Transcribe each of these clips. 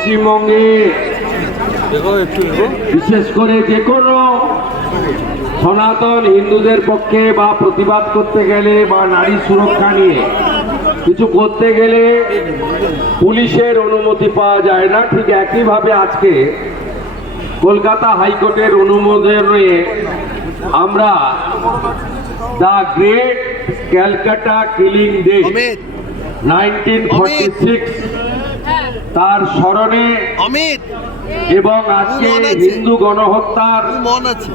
পশ্চিমবঙ্গে। বিশেষ করে যে কোনো সনাতন হিন্দুদের পক্ষে বা প্রতিবাদ করতে গেলে বা নারী সুরক্ষা নিয়ে কিছু করতে গেলে পুলিশের অনুমতি পাওয়া যায় না। ঠিক একইভাবে আজকে কলকাতা হাইকোর্টের অনুমোদনে আমরা the great Calcutta killing day nineteen forty six তার স্মরণে অমিত এবং আজকে হিন্দু গণহত্যার মন আছে।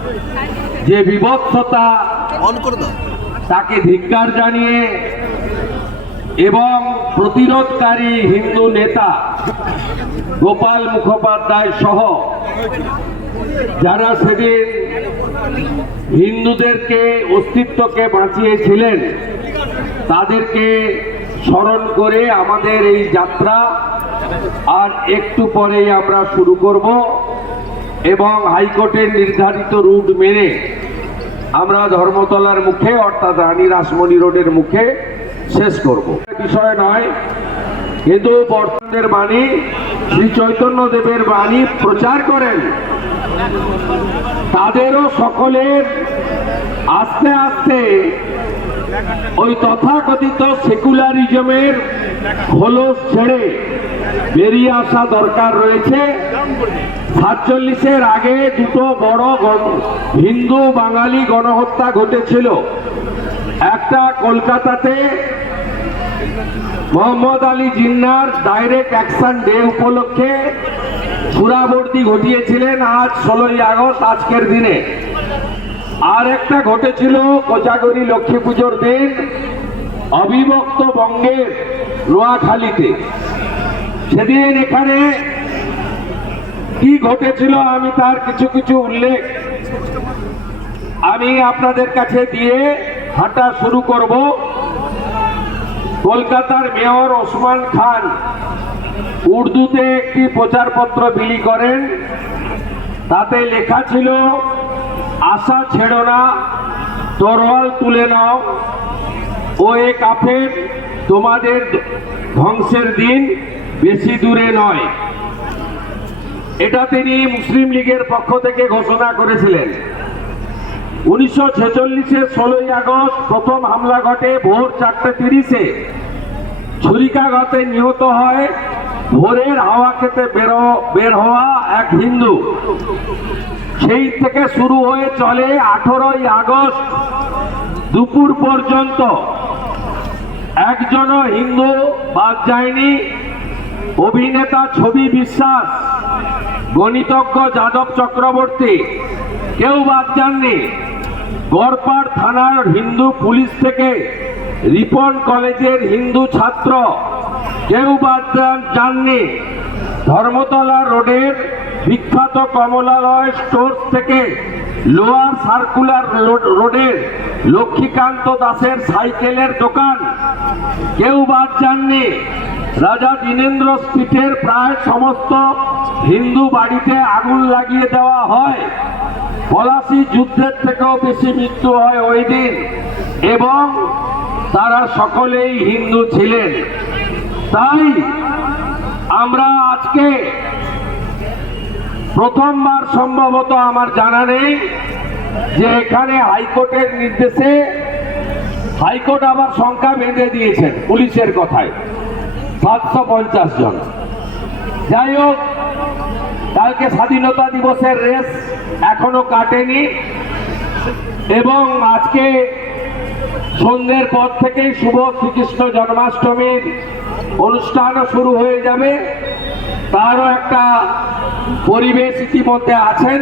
যে বিভৎসতা অন করে দাও। তাকে ধিক্কার জানিয়ে এবং প্রতিরোধকারী হিন্দু নেতা গোপাল মুখোপাধ্যায় সহ যারা সেদিন হিন্দুদেরকে অস্তিত্বকে বাঁচিয়েছিলেন তাদেরকে স্মরণ করে আমাদের এই যাত্রা আর একটু পরেই আমরা শুরু করব এবং হাইকোর্টের নির্ধারিত রুট মেনে আমরা ধর্মতলার মুখে, অর্থাৎ রানী রাসমণি রোডের মুখে শেষ করব। বিষয় নয় কিন্তু বর্তমানের বাণী, শ্রী চৈতন্য দেবের বাণী প্রচার করেন। তাদেরও সকলের আস্তে আস্তে ওই তথাকথিত সেকুলারিজমের খোলস ছেড়ে বেরিয়ে আসা দরকার রয়েছে। সাতচল্লিশের আগে দুটো বড় হিন্দু বাঙালি গণহত্যা ঘটেছিল। একটা কলকাতাতে মোহাম্মদ আলী জিন্নার ডাইরেক্ট অ্যাকশন ডে উপলক্ষে সুরাবর্তি ঘটিয়েছিলেন আজ ষোলোই আগস্ট আজকের দিনে। আর একটা ঘটেছিল কোচাগরি লক্ষ্মী পুজোর দিন অবিভক্ত বঙ্গের নোয়াখালীতে সেদিন এখানে কি ঘটেছিল আমি তার কিছু কিছু উল্লেখ আমি আপনাদের কাছে দিয়ে হাঁটা শুরু করব। কলকাতার মেয়র ওসমান খান উর্দুতে একটি প্রচারপত্র বিলি করেন। তাতে লেখা ছিল, আশা ছেড়ো না, তরোয়াল তুলে নাও। ও এ কাফের, তোমাদের ধ্বংসের দিন বেশি দূরে নয়। এটা তিনি মুসলিম লীগের পক্ষ থেকে ঘোষণা করেছিলেন। উনিশশো ছেচল্লিশের ষোলোই আগস্ট প্রথম হামলা ঘটে ভোর চারটে তিরিশে। ছুরিকাঘাতে নিহত হয়। ভোরের হাওয়া খেতে বেরো বের হওয়া এক হিন্দু। সেই থেকে শুরু হয়ে চলে আঠেরোই আগস্ট দুপুর পর্যন্ত। একজনও হিন্দু বাদ যায়নি। অভিনেতা ছবি বিশ্বাস, গণিতজ্ঞ যাদব চক্রবর্তী। কেউ বাদ যাননি। গড়পাড় থানার হিন্দু পুলিশ থেকে রিপন কলেজের হিন্দু ছাত্র। কেউ বাদ যান- যাননি। ধর্মতলা রোডের বিখ্যাত কমলালয় স্টোর্স থেকে লোয়ার সার্কুলার রোডের লক্ষ্মীকান্ত দাসের সাইকেলের দোকান। কেউ বাদ যাননি। রাজা দীনেন্দ্র স্পিঠের প্রায় সমস্ত হিন্দু বাড়িতে আগুন লাগিয়ে দেওয়া হয়। পলাশি যুদ্ধের থেকেও বেশি মৃত্যু হয় ওই দিন। এবং তারা সকলেই হিন্দু ছিলেন। তাই আমরা আজকে প্রথমবার সম্ভবত আমার জানা নেই যে এখানে হাইকোর্টের নির্দেশে হাইকোর্ট আবার সংখ্যা বেঁধে দিয়েছেন পুলিশের কথায়। সাতশো পঞ্চাশ জন। যাই হোক কালকে স্বাধীনতা দিবসের রেস এখনও কাটেনি এবং আজকে সন্ধ্যের পর থেকেই শুভ শ্রীকৃষ্ণ জন্মাষ্টমীর অনুষ্ঠানও শুরু হয়ে যাবে। তারও একটা পরিবেশ ইতিমধ্যে আছেন।